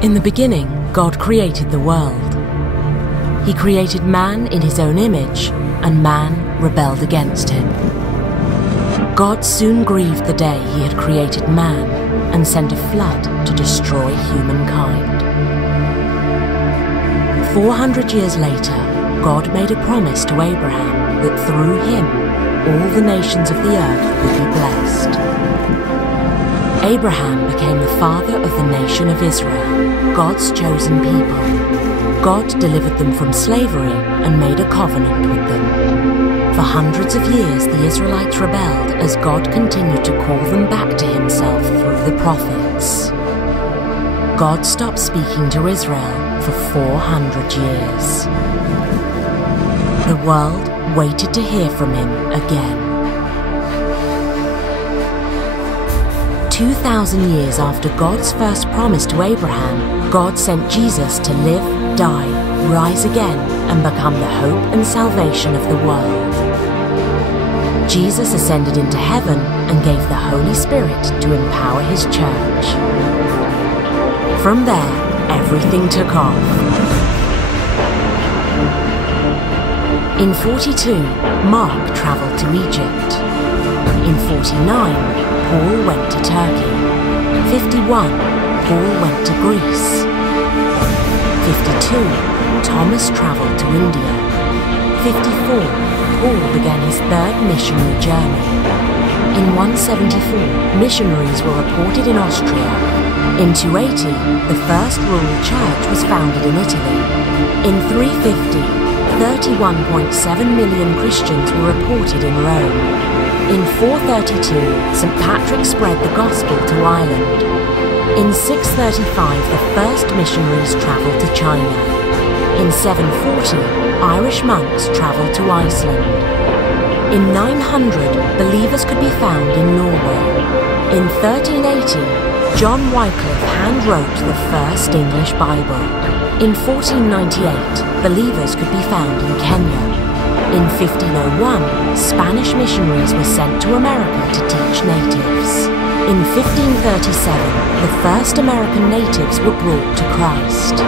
In the beginning, God created the world. He created man in his own image, and man rebelled against him. God soon grieved the day he had created man and sent a flood to destroy humankind. 400 years later, God made a promise to Abraham that through him, all the nations of the earth would be blessed. Abraham became the father of the nation of Israel, God's chosen people. God delivered them from slavery and made a covenant with them. For hundreds of years, the Israelites rebelled as God continued to call them back to himself through the prophets. God stopped speaking to Israel for 400 years. The world waited to hear from him again. 2,000 years after God's first promise to Abraham, God sent Jesus to live, die, rise again, and become the hope and salvation of the world. Jesus ascended into heaven and gave the Holy Spirit to empower his church. From there, everything took off. In 42, Mark travelled to Egypt. In 49, Paul went to Turkey. 51, Paul went to Greece. 52, Thomas travelled to India. 54, Paul began his third missionary journey. In 174, missionaries were reported in Austria. In 280, the first rural church was founded in Italy. In 350, 31.7 million Christians were reported in Rome. In 432, St. Patrick spread the gospel to Ireland. In 635, the first missionaries travelled to China. In 740, Irish monks travelled to Iceland. In 900, believers could be found in Norway. In 1380, John Wycliffe hand-wrote the first English Bible. In 1498, believers could be found in Kenya. In 1501, Spanish missionaries were sent to America to teach natives. In 1537, the first American natives were brought to Christ.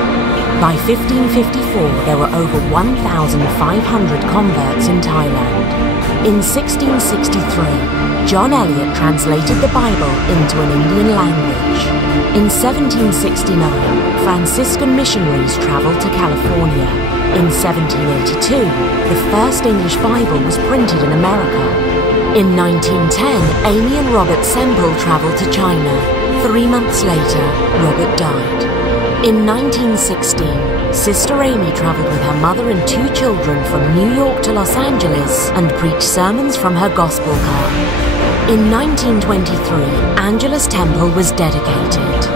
By 1554, there were over 1,500 converts in Thailand. In 1663, John Eliot translated the Bible into an Indian language. In 1769, Franciscan missionaries travelled to California. In 1782, the first English Bible was printed in America. In 1910, Amy and Robert Semple travelled to China. 3 months later, Robert died. In 1916, Sister Amy travelled with her mother and 2 children from New York to Los Angeles and preached sermons from her gospel car. In 1923, Angela's Temple was dedicated.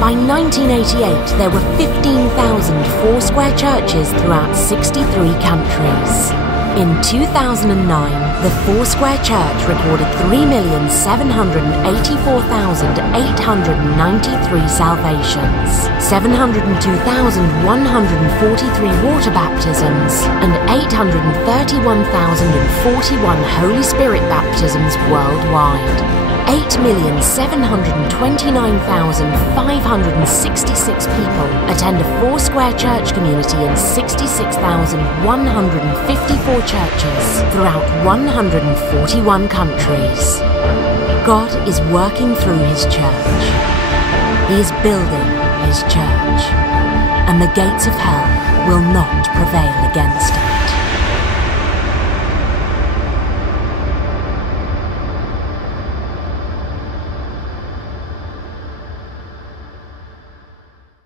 By 1988, there were 15,000 Foursquare churches throughout 63 countries. In 2009, the Foursquare Church recorded 3,784,893 salvations, 702,143 water baptisms, and 831,041 Holy Spirit baptisms worldwide. 8,729,566 people attend a Foursquare church community in 66,154 churches throughout 141 countries. God is working through his church. He is building his church, and the gates of hell will not prevail against it.